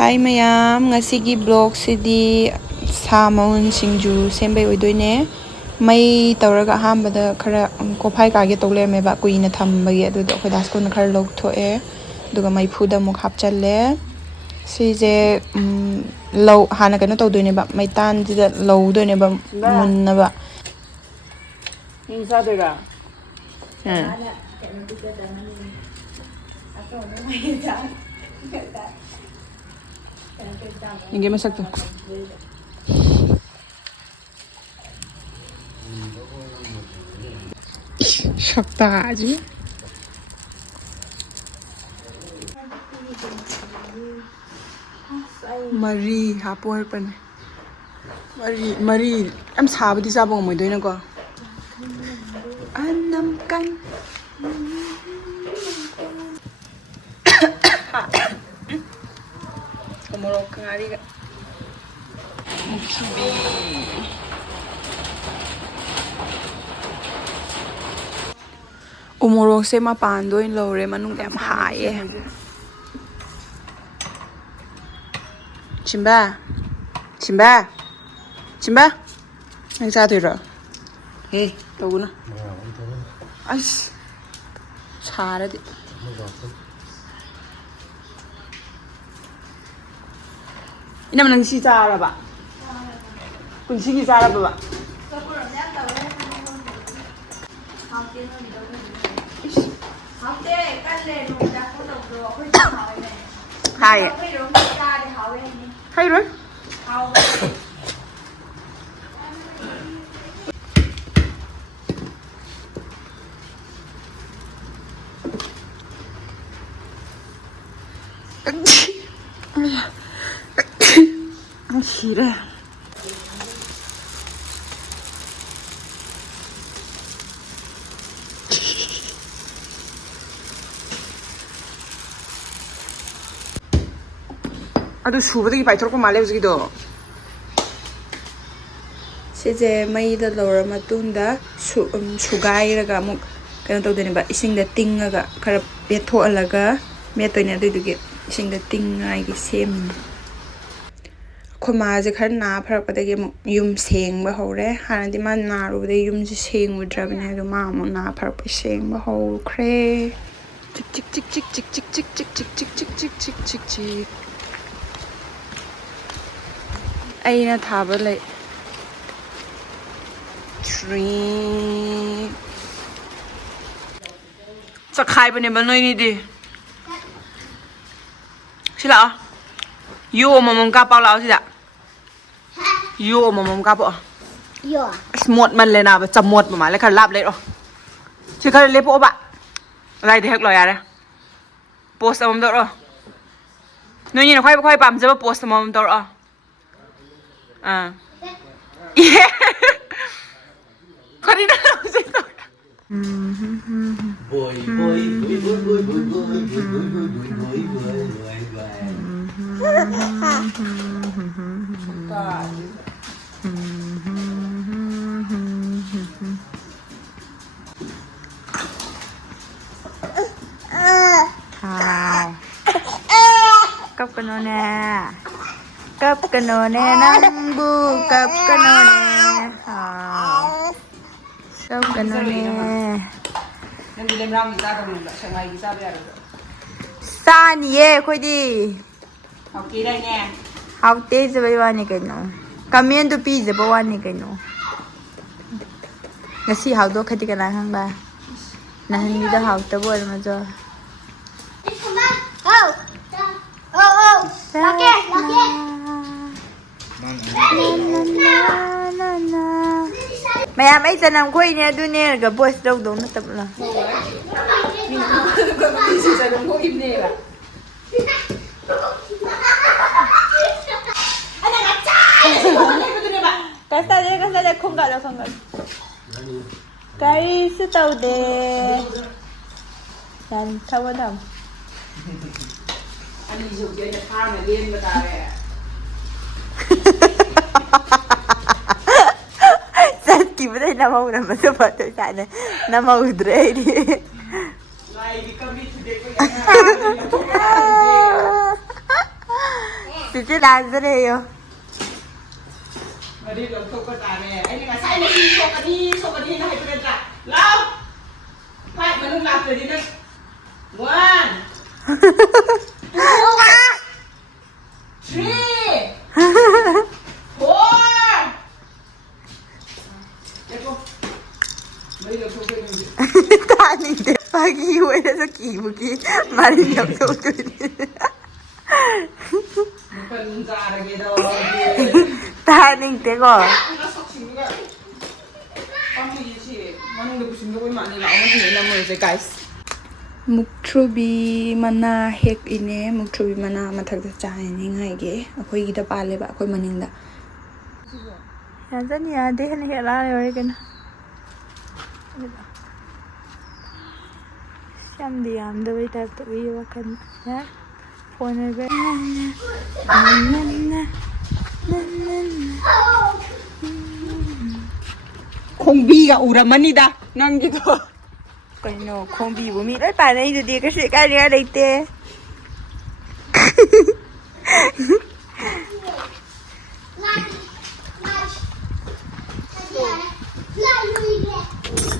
Hi mayam, ngasigi vlog sidi sa maun singju sembay oidoine. May tawraga ahambada khara kophai kage tawleme ba kuina thambagi adudo khoi das kun khara log thoe duga mai phuda muk hapchalle sije low hana kano tawdoine ba mai tan jida low doine ba munna ba Insa dera. Ninguém mais sakto. Shakta aji. Mari hapor pan. Mari am sabadi sabong mo doina ko. Anam kan. Umurok ngari ga. Mukibi. Umurok se mapando in lore manung yam haye. Chimba. Chimba. Chimba. Nang sa thira. Hey, tawuna. Ai. Chara di. Ina nang si chara ba? Kun si ki chara ba? Hai. Hai rồi. Ang hira. Aduh, subadagi paithorko male hujigdo. Sije maida lawra matunda sugairaga amuk kano tawdene ba isingda tingaga khara pethoalaga metoine adudugi isingda tingai gi semini. Khomaje khar na pharakpadagi amuk yum sengba hore hanadi ma narubade yum ji sengudravane adu ma amuk na pharakpa sengba hokre. Chik chik chik chik chik chik chik chik chik chik chik chik chik chik chik. Aina thaba lai tree chakhai bane ba noi ni di sila yo momom ka pau lao sila yo momom ka po yo smot man le na ba chamot ma le khar lap le ro si khar le po ba lai de hek lo ya re post amom do ro noi ni na khoi khoi pam je ba post amom do ro yeah. Karina sih tuh. Boy. Cấp cái nó nè. Cấp cái nồi nè nắng bu cấp cái nồi nè cấp cái nồi nè nên đi làm rau ra tầm lại sáng ngày ra bây giờ xa nhỉ khôi đi học kỹ đây nha học tê giờ bây giờ này cái nó comment to pizza bây giờ này cái nó ngày xưa học đó khai cái này hàng ba này hình như đã học tới bây giờ mà giờ mày em ấy giờ nằm quay nha, tôi nè gặp boss đâu đâu nó tập là. Cái sao đây không gọi là không gọi. Cái sư tàu để làm sao bắt đầu. Anh đi dùng chơi phao này lên mà ta kìa. Gimana nama udah masuk batu sana nama udre di. Cici lazare yo. Mari lo thoko tare. Ai nga sai ni sokani na hai pedra. Lao. Hai manung la tadi na. 1 2 3 4 Tani de pagi huwe na sa kibuki. Marin yung tuto niya. Taning te ko. Mukthrubi mana hek ine mukthrubi mana mathakda chaini ngaige akhoi gida pale ba akhoi maningda yanzani ya de hene hela yore kana samdi amda bai ta to yi wakan ya phone ba 콩비가 우라만이다. 남기도. Kano khombi bu mi lai pa nai du de ka shi ka ria dai te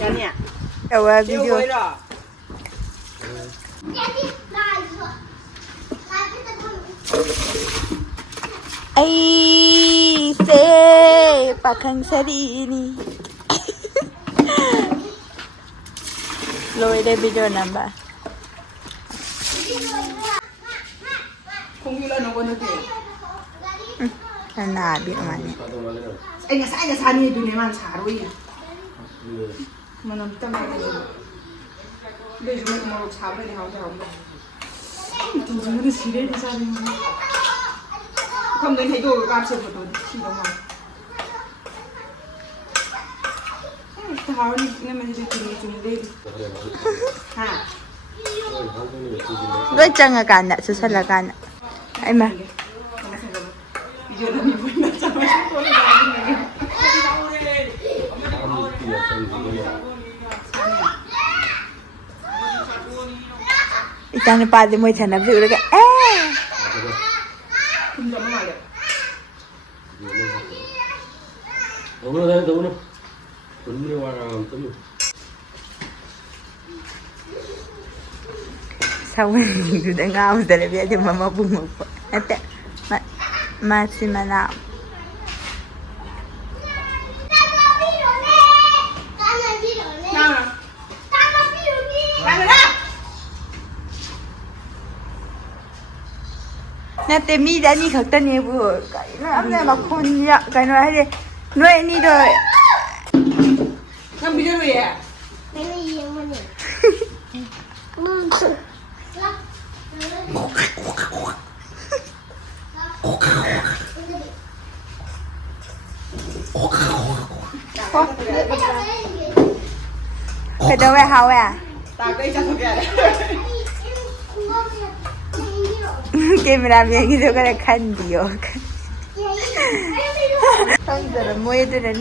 야니야. Yawa video ai se pakhang sari ni lôi đây video number 콩비가 너거는 돼. na biết mà nè anh sai là sai đi này mà xả rồi mà nằm tâm này bây giờ mình mau xả bên này không sao thì chúng nó xí đấy đi sao đi không đến thấy đồ cam sườn của tôi xí đâu mà tháo đi nên mình đi chúng đi ha đôi chân là cạn đã xuất là cạn ai mà Ikan pa di mo chana bigla ka Sao mình đang ngao rồi bây giờ mà bung một ate mà xin mà nào nè tem mi đã đi khắc tên này vừa cái nó này mà con nhá cái nó hay đi nuôi đi rồi Nằm bây giờ rồi à? Cái này gì mà nè? cái đâu vậy hao à Ta đây chắc thuộc kìa. camera mình cái đâu cái khăn điều không giờ là mua tôi này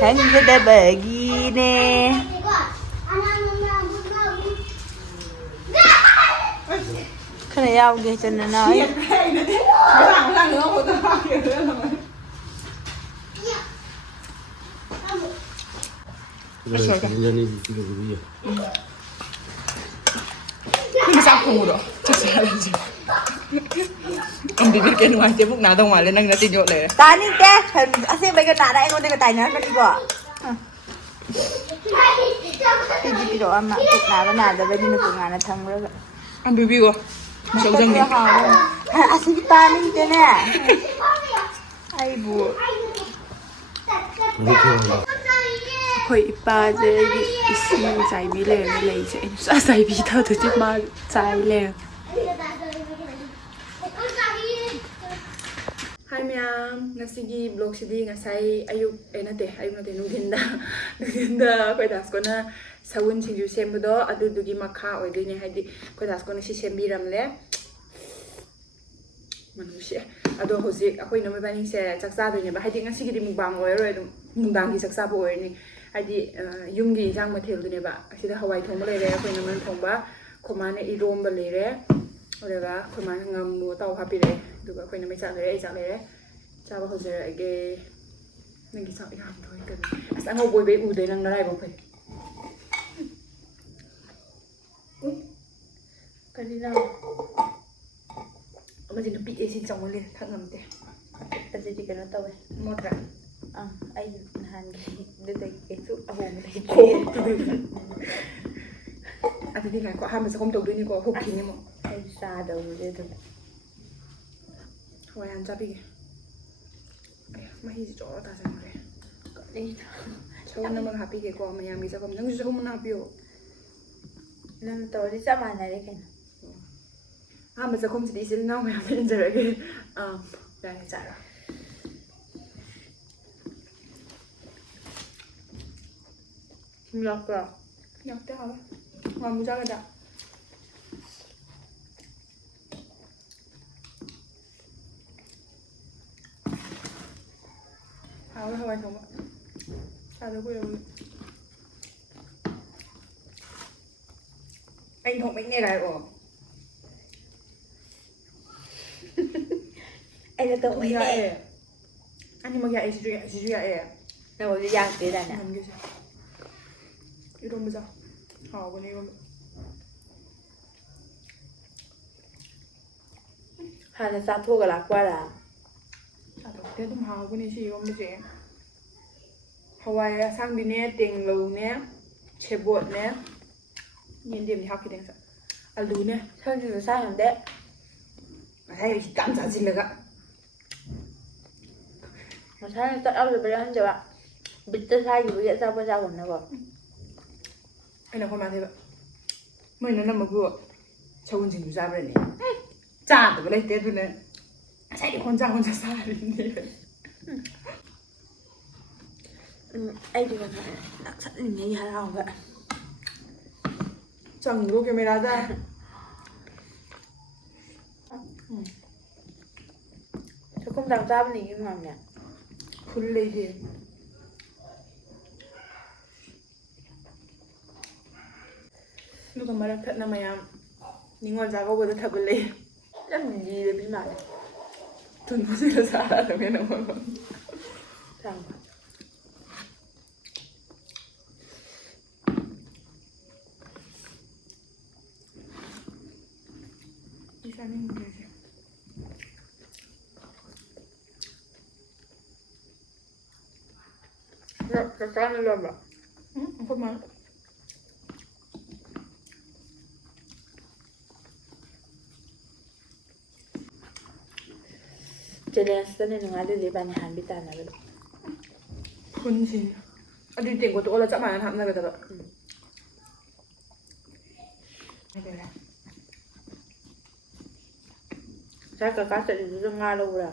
khăn cái đã bagi nè cái này ao kia cho nó nói Nhưng mà sao không ngủ được? Chắc chắn là gì? Ông đi biết cái ngoài chứ phút nào tao ngoài lên anh đã tin nhộnเลย. ta đi té anh xem bây giờ ta đây con đây cái tài nữa cái gì bỏ cái gì đó mà cái nào rồi bây giờ nó cũng ngàn là thằng rồi Ăn bì bì của. Cháu dâng đi. anh xem ta đi thế nè ai bùa khởi ba giờ ising trái bí lệ mới lấy chứ sao trái bí thao từ trước mà trái lệ Hai miyam ngasigi vlog sidi ngasai ayuk nate nungthinda koi das ko na sawun singju sembudo adu dugi makha oidine haidi koi das ko na si sembiramle manusia ado hozik akoi na mabani se chaksa doine ba haidi ngasigi di mukbang oiroi dum mukbang gi chaksa bo oirni haidi yumgi jang mathel dune ba asida hawai thongba lere akoi na man thongba khomane iromba lere ꯑꯗꯨꯒ ꯑꯩꯈꯣꯏ ꯃꯥꯅ ꯉꯝꯃꯨ ꯇꯥꯎ ꯍꯥꯞꯄꯤꯔꯛꯑꯦ ꯑꯗꯨꯒ ꯑꯩꯈꯣꯏꯅ ꯃꯩ ꯆꯥꯛ ꯂꯩꯔꯦ ꯑꯩ ꯆꯥꯛ ꯂꯩꯔꯦ ꯆꯥꯕ ꯍꯧꯖꯔꯛꯑꯒꯦ ꯅꯪꯒꯤ ꯆꯥꯛ ꯌꯥꯝ ꯊꯣꯏ ꯀꯩꯅꯣ ꯑꯁ ꯑꯉꯧꯕ ꯑꯣꯏꯕꯩ ꯎꯗꯦ ꯅꯪ ꯅꯔꯥꯏꯕꯛ ꯐꯩ ꯀꯔꯤꯅꯣ ꯑꯃꯁꯤꯅ ꯄꯤꯛꯑꯦ ꯁꯤ ꯆꯥꯎꯃꯜꯂꯦ ꯊꯛ ꯉꯝꯗꯦ ꯑꯗꯨꯗꯤ ꯀꯩꯅꯣ ꯇꯧꯋꯦ ꯃꯣꯠꯇ꯭ꯔꯥ ꯑꯩ ꯅꯍꯥꯟꯒꯤ ꯑꯗꯨꯗꯒꯤ ꯀꯩꯁꯨ ꯑꯍꯣꯡꯕ ꯂꯩꯇꯦ ꯑꯗꯨꯗꯤ ꯉꯥꯏꯀꯣ ꯑꯍꯥꯟꯕ ꯆꯥꯛꯈꯨꯝ ꯇꯧꯗꯣꯏꯅꯤꯀꯣ ꯍꯨꯛꯈꯤꯅꯤ ꯑꯃꯨꯛ ꯑꯩ ꯆꯥꯗꯧꯕꯗꯤ ꯑꯗꯨꯝ ꯍꯋꯥꯏ ꯍꯥꯟꯅ ꯆꯥꯕꯤꯒꯦ ꯃꯍꯤꯁꯤ ꯆꯣꯔ ꯇꯥꯁꯟꯈ꯭ꯔꯦ ꯀꯔꯤꯅꯣ ꯁꯒꯣꯜ ꯑꯃꯒ ꯍꯥꯞꯄꯤꯒꯦꯀꯣ ꯃꯌꯥꯝꯒꯤ ꯆꯥꯛꯈꯨꯝ ꯅꯪꯁꯨ ꯁꯒꯣꯜ ꯑꯃ ꯍꯥꯞꯄꯤꯌꯣ ꯅꯪ ꯇꯧꯔꯗꯤ ꯆꯞ ꯃꯥꯟꯅꯔꯦ ꯀꯩꯅꯣ ꯑꯍꯥꯟꯕ ꯆꯥꯛꯈꯨꯝꯁꯤꯗꯤ ꯏꯆꯤꯜ ꯏꯅꯥꯎ ꯃꯌꯥꯝ ꯏꯟꯖꯔꯒꯦ ꯌꯥꯔꯦ ꯆꯥꯔꯣ ꯂꯥꯛꯄ꯭ꯔꯣ ꯌꯥꯛꯇꯦ ꯍꯥꯎꯋꯦ ꯉꯥꯃꯨ ꯆꯥꯒꯗ꯭ꯔꯥ ꯍꯥꯎꯋꯦ ꯍꯋꯥꯏ ꯊꯣꯡꯕ ꯆꯥꯗ ꯀꯨꯏꯔꯕꯅꯤ ꯑꯩ ꯊꯣꯡꯕꯩꯅꯦ ꯍꯥꯏꯔꯛꯑꯣ ꯑꯩꯅ ꯇꯧꯕ ꯌꯥꯛꯑꯦ ꯑꯅꯤꯃꯛ ꯌꯥꯛꯑꯦ ꯁꯤꯁꯨ ꯌꯥꯛꯑꯦ ꯅꯪꯉꯣꯟꯗ ꯌꯥꯛꯇꯦꯗꯥꯅ ꯅꯍꯥꯟꯒꯤꯁꯦ ꯏꯔꯣꯝꯕ ꯆꯥꯎ ꯍꯥꯎꯕꯅꯦ ꯏꯔꯣꯝꯕ ꯍꯥꯟꯅ ꯆꯥꯊꯣꯛꯑꯒ ꯂꯥꯛꯄꯔꯥ ꯆꯥꯊꯣꯛꯇꯦ ꯑꯗꯨꯝ ꯍꯥꯎꯕꯅꯦ ꯁꯤ ꯏꯔꯣꯝꯕꯁꯦ ꯍꯋꯥꯏ ꯑꯁꯥꯡꯕꯤꯅꯦ ꯇꯦꯡꯂꯧꯅꯦ ꯁꯦꯕꯣꯠꯅꯦ ꯌꯦꯟꯗꯦꯝꯗꯤ ꯍꯥꯞꯈꯤꯗꯦ ꯉꯁꯥꯏ ꯑꯂꯨꯅꯦ ꯁꯣꯏꯗꯨꯁꯨ ꯆꯥ ꯉꯝꯗꯦ ꯉꯁꯥꯏ ꯈꯤꯇꯪ ꯆꯥꯁꯤꯜꯂꯒ ꯉꯁꯥꯏꯅ ꯆꯠꯍꯧꯗꯕꯩꯔ ꯈꯪꯗꯦꯕ ꯕꯤꯠꯇ ꯁꯥꯏꯈꯤꯕꯒꯤ ꯑꯆꯥꯄꯣꯠ ꯆꯥꯒꯨꯝꯅꯀꯣ ꯑꯩꯅ ꯑꯩꯈꯣꯏ ꯃꯥꯗꯩꯕ ꯃꯣꯏ ꯅꯅꯝꯃꯕꯨ ꯁꯒꯣꯜ ꯁꯤꯡꯖꯨ ꯆꯥꯕ꯭ꯔꯅꯦ ꯆꯥꯗꯕ ꯂꯩꯇꯦ ꯑꯗꯨꯅ ꯉꯁꯥꯏꯗꯤ ꯍꯣꯟꯖꯥ ꯆꯥꯔꯤꯅꯦ ꯑꯩꯗꯤ ꯅꯛꯁꯠꯅꯤꯡꯉꯩ ꯍꯔꯥꯎꯕ ꯆꯪꯕ꯭ꯔꯣ ꯀꯦꯃꯦꯔꯥꯗ ꯆꯥꯛꯈꯨꯝ ꯆꯥꯕꯅꯤ ꯌꯨꯝ ꯉꯝꯅꯦ ꯐꯨꯜ ꯂꯩꯗꯤ ꯑꯗꯨꯒ ꯃꯔꯛ ꯊꯠꯅ ꯃꯌꯥꯝ ꯅꯤꯉꯣꯜ ꯆꯥꯛꯀꯧꯕꯗ ꯊꯥꯒꯠꯂꯛꯏ ꯌꯥꯝ ꯂꯤꯔꯕꯤ ꯃꯥꯜꯂꯦ ꯊꯨꯟꯕꯁꯤꯗ ꯆꯥꯔꯗꯕꯅꯤꯅ ꯃꯣꯏ ꯆꯥꯡꯕ ꯆꯥꯅꯤꯡꯕꯁꯦ ꯆꯥꯅꯤꯡꯂꯕ ꯑꯩꯈꯣꯏ ꯃꯥ ꯆꯦꯂꯦꯟꯖꯇꯅꯦ ꯅꯨꯡꯉꯥꯏꯗꯣꯏꯁꯦ ꯏꯕꯥꯅꯤ ꯍꯥꯟꯕꯤ ꯇꯥꯟꯅꯕꯗ ꯐꯨꯟꯁꯤꯅꯤ ꯑꯗꯨꯗꯤ ꯇꯦꯡꯀꯣꯠꯇ ꯑꯣꯜꯂ ꯆꯞ ꯃꯥꯟꯅꯅ ꯍꯥꯞꯅꯒꯗꯕ ꯉꯁꯥꯏ ꯀꯀꯥ ꯆꯠꯂꯤꯗꯨꯁꯨ ꯉꯥ ꯂꯧꯕ꯭ꯔꯥ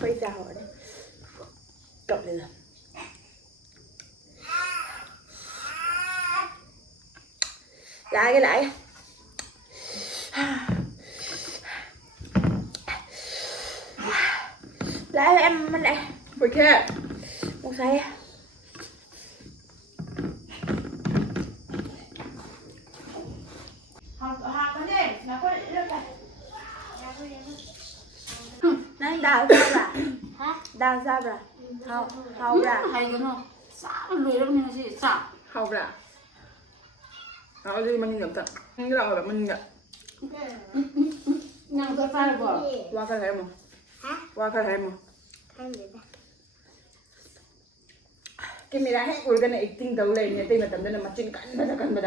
Phải chào ở đây Cậu này là Lại Lại em bên này Vậy kìa Một giây Nang đào ra bà hả? Đào ra bà hao ra hay cái nó xã lười lắm nên gì xã 하오라 어디 많이 없다 힘들어 많이 nàng có phải bỏ 와가 닮아 와가 닮아 cái hết rồi cái này acting đầu lên này tên là tầm đây là mặt trên cắn bật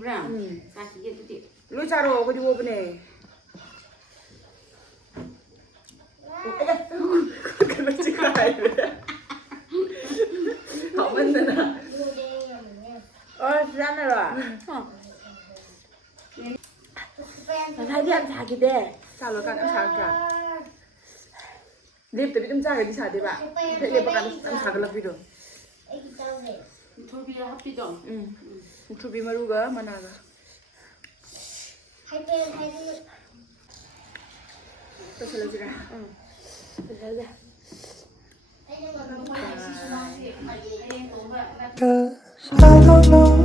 ra ta chỉ cái gì lui cha rồi có đi mua cái này cái nó chỉ cái này ꯉꯁꯥꯏꯗꯤ ꯌꯥꯝ ꯁꯥꯈꯤꯗꯦ. ꯆꯥꯂꯣꯀꯥꯟꯗ ꯌꯥꯝ ꯁꯥꯔꯛꯇ꯭ꯔꯥ? ꯂꯦꯞꯇꯕꯤ ꯑꯗꯨꯝ ꯆꯥꯒꯗꯤ ꯁꯥꯗꯦꯕ. ꯍꯦꯛ ꯂꯦꯞꯄꯀꯥꯟꯗ ꯌꯥꯝ ꯁꯥꯒꯠꯂꯛꯄꯤꯗꯣ. ꯊꯣꯏꯕꯤ ꯍꯥꯞꯄꯤꯗꯣ. ꯃꯨꯛꯊ꯭ꯔꯨꯕꯤ ꯃꯔꯨꯒ ꯃꯅꯥꯒ. ꯇꯧꯁꯜꯂꯁꯤꯔꯥ? ꯐꯖꯗꯦ. I don't know